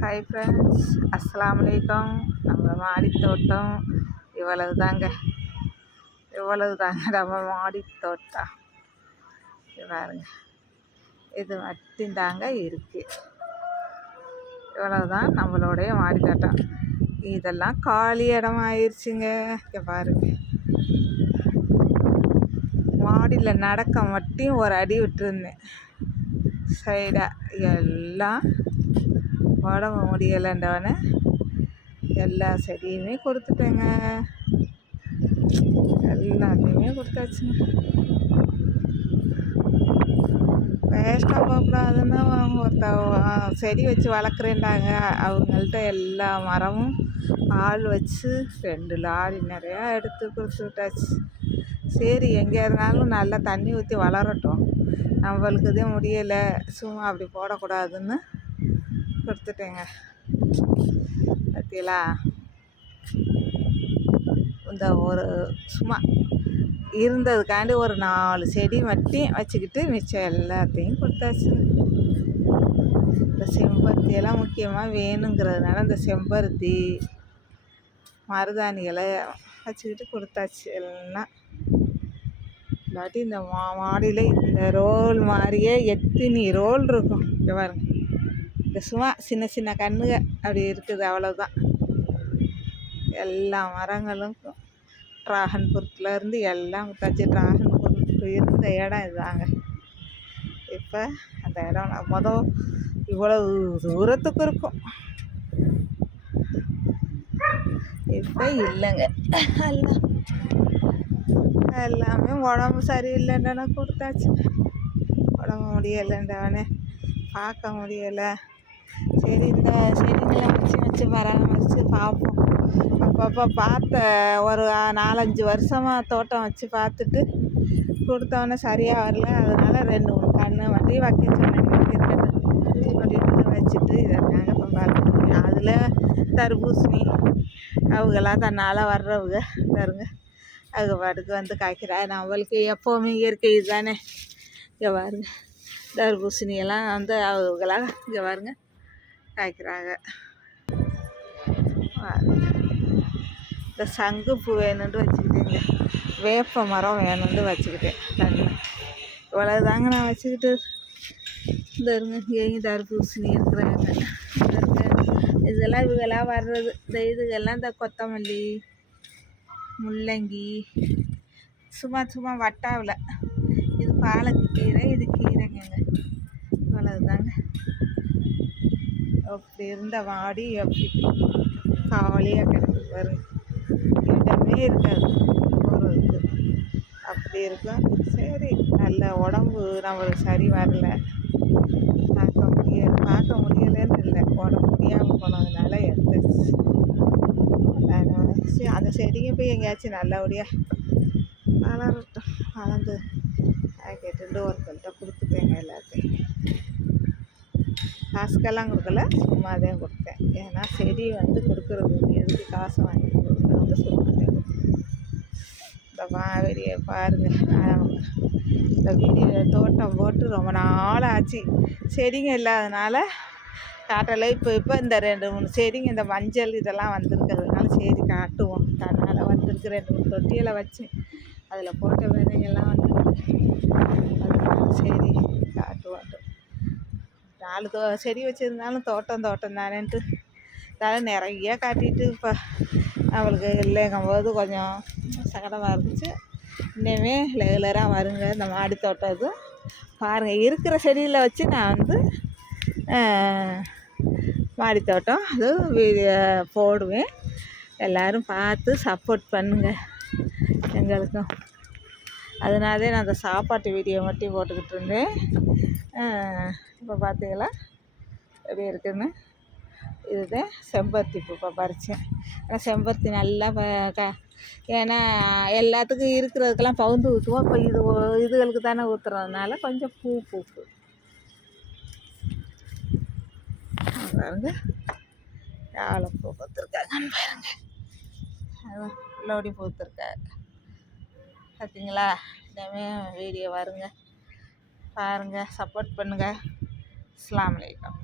Hi friends அஸ்லாம் வலைக்கம் நம்ம மாடி தோட்டம். இவ்வளவு தாங்க இவ்வளவு தாங்க நம்ம மாடி தோட்டம். பாருங்க. இது மட்டும் தாங்க இருக்குது இவ்வளவு தான் நம்மளுடைய மாடி தோட்டம். இதெல்லாம் காலி இடம் ஆயிடுச்சுங்க இங்கே பாருங்க. மாடியில் நடக்க மட்டும் ஒரு அடி விட்டுருந்தேன். சைடாக எல்லாம் உடம்பு முடியலைண்டவனே எல்லா செடியுமே கொடுத்துட்டேங்க. எல்லாத்தையுமே கொடுத்தாச்சுங்க. வேஸ்ட்டாக போகக்கூடாதுன்னு ஒருத்த செடி வச்சு வளர்க்குறேன்டாங்க. அவங்கள்ட்ட எல்லா மரமும் ஆள் வச்சு ரெண்டு லாரி நிறையா எடுத்து கொடுத்து விட்டாச்சு. சரி எங்கே இருந்தாலும் நல்லா தண்ணி ஊற்றி வளரட்டும். நம்மளுக்கு இதே முடியலை. சும்மா அப்படி போடக்கூடாதுன்னு கொடுத்துட்டேங்க. பார்த்தீங்களா இந்த ஒரு சும்மா இருந்ததுக்காண்டி ஒரு நாலு செடி மட்டும் வச்சுக்கிட்டு மிச்சம் எல்லாத்தையும் கொடுத்தாச்சு. இந்த செம்பருத்தியெல்லாம் முக்கியமாக வேணுங்கிறதுனால இந்த செம்பருத்தி மருதாணிகளை வச்சுக்கிட்டு கொடுத்தாச்சு எல்லாம். இல்லாட்டி இந்த மா மாடியில் இந்த ரோல் மாதிரியே எத்தினி ரோல் இருக்கும். இங்கே பாருங்க. இந்த சும்மா சின்ன சின்ன கண்ணுக அப்படி இருக்குது அவ்வளோதான் எல்லா மரங்களும் ட்ராகன் பொருட்லேருந்து எல்லாம் தச்சு ட்ராகன் பொருட்கள் இருந்த இடம் இதுதாங்க. இப்போ அந்த இடம் நான் மொதல் இவ்வளவு தூரத்துக்கு இருக்கும். இப்போ இல்லைங்க. எல்லாம் எல்லாமே உடம்பு சரியில்லைன்னு கொடுத்தாச்சு. உடம்பு முடியலைன்றவனே பார்க்க முடியலை. சரி இந்த செடிங்களை வச்சு வச்சு பராமரித்து பார்ப்போம். அப்பப்போ பார்த்த ஒரு நாலஞ்சு வருஷமாக தோட்டம் வச்சு பார்த்துட்டு கொடுத்தவொன்னே சரியாக வரல. அதனால் ரெண்டு மூணு கன்று மட்டும் வைக்க சொன்னாங்க இருக்கட்டும் அப்படின்னு வச்சுட்டு இதை நாங்கள் இப்போ பார்க்குறோம் அதில் தர்பூசணி அவங்களாம் தன்னால் வர்றவங்க தருங்க அவங்க பாட்டுக்கு வந்து காய்க்கிறா. நம்மளுக்கு எப்போவுமே இயற்கை இதுதானே. இங்கே பாருங்க. தர்பூசணியெல்லாம் வந்து அவங்களாம் இங்கே பாருங்க. காய்க்கிறாங்க இந்த சங்குப்பூ வேணுன்ட்டு வச்சுக்கிட்டேங்க. வேப்ப மரம் வேணும்னு வச்சுக்கிட்டேன். தண்ணி. இவ்வளோ தாங்க நான் வச்சுக்கிட்டு இந்த இருங்க இங்கேயும் தர்பூசணி இருக்கிறாங்க. இதெல்லாம் இவங்கெல்லாம் வர்றது. இந்த இதுகெல்லாம் இந்த கொத்தமல்லி முள்ளங்கி சும்மா சும்மா வட்டாவில். இது பாலக்கு கீரை இது கீரைங்க இவ்வளவு தாங்க. அப்படி இருந்த வாடி அப்படி காவலியாக கிடக்கு வரும் இடமே இருக்காது. போகிறதுக்கு அப்படி இருக்கும். சரி நல்ல உடம்பு நம்மளுக்கு சரி வரல. பார்க்க முடிய பார்க்க முடியலன்னு இல்லை. உடம்பு முடியாமல் போனதுனால எடுத்துச்சு சரி அந்த செடிங்க போய் எங்கேயாச்சும் நல்லபடியாக வளரட்டும். வளர்ந்து கேட்டுட்டு ஒருத்தர்கிட்ட கொடுத்துட்டேங்க எல்லாத்தையும் காசுக்கெல்லாம் கொடுக்கல சும்மா தான் கொடுத்தேன். ஏன்னா செடி வந்து கொடுக்குறது எதுக்கு காசு வாங்கி கொடுக்குறது சொல்லிட்டேன் இந்த மாவெளியை பாருங்கள் இந்த வீடியோ தோட்டம் போட்டு ரொம்ப நாள் ஆச்சு செடிங்க இல்லாதனால காட்டலை. இப்போ இப்போ இந்த ரெண்டு மூணு செடிங்க இந்த மஞ்சள் இதெல்லாம் வந்திருக்கிறதுனால சரி காட்டுவோம். அதனால் வந்திருக்கு. ரெண்டு மூணு தொட்டியில் வச்சு அதில் போட்ட விதைங்கெல்லாம் வந்து சரி காட்டுவோம் நாலு தோ செடி வச்சுருந்தாலும் தோட்டம் தோட்டம் தானேன்ட்டு. அதனால் நிறைய காட்டிட்டு இப்போ அவளுக்கு இல்லைங்கும் போது கொஞ்சம் சங்கடமாக இருந்துச்சு. இன்னுமே ரெகுலராக வருங்க இந்த மாடி தோட்டம் இது. பாருங்கள் இருக்கிற செடியில் வச்சு நான் வந்து மாடி தோட்டம் அது வீடியோ போடுவேன். எல்லோரும் பார்த்து சப்போர்ட் பண்ணுங்கள் எங்களுக்கும். அதனாலே நான் அந்த சாப்பாட்டு வீடியோ மட்டும் போட்டுக்கிட்டு இருந்தேன். இப்போ பார்த்தீங்களா எப்படி இருக்குதுன்னு இதுதான் செம்பருத்தி பூ இப்போ பறித்தேன் ஆனால் செம்பருத்தி நல்லா க ஏன்னா எல்லாத்துக்கும் இருக்கிறதுக்கெல்லாம் பவுந்து ஊற்றுவோம் இப்போ இது இதுகளுக்கு தானே ஊற்றுறதுனால கொஞ்சம் பூ பூப்பு. பாருங்க. எவ்வளோ பூ பூத்துருக்காங்கன்னு பாருங்க. அதான் லோடி பூத்துருக்காங்க. பார்த்தீங்களா இனிமே வீடியோ வருங்க. பாருங்கள் சப்போர்ட் பண்ணுங்கள் அஸ்லாம் வலைக்கம்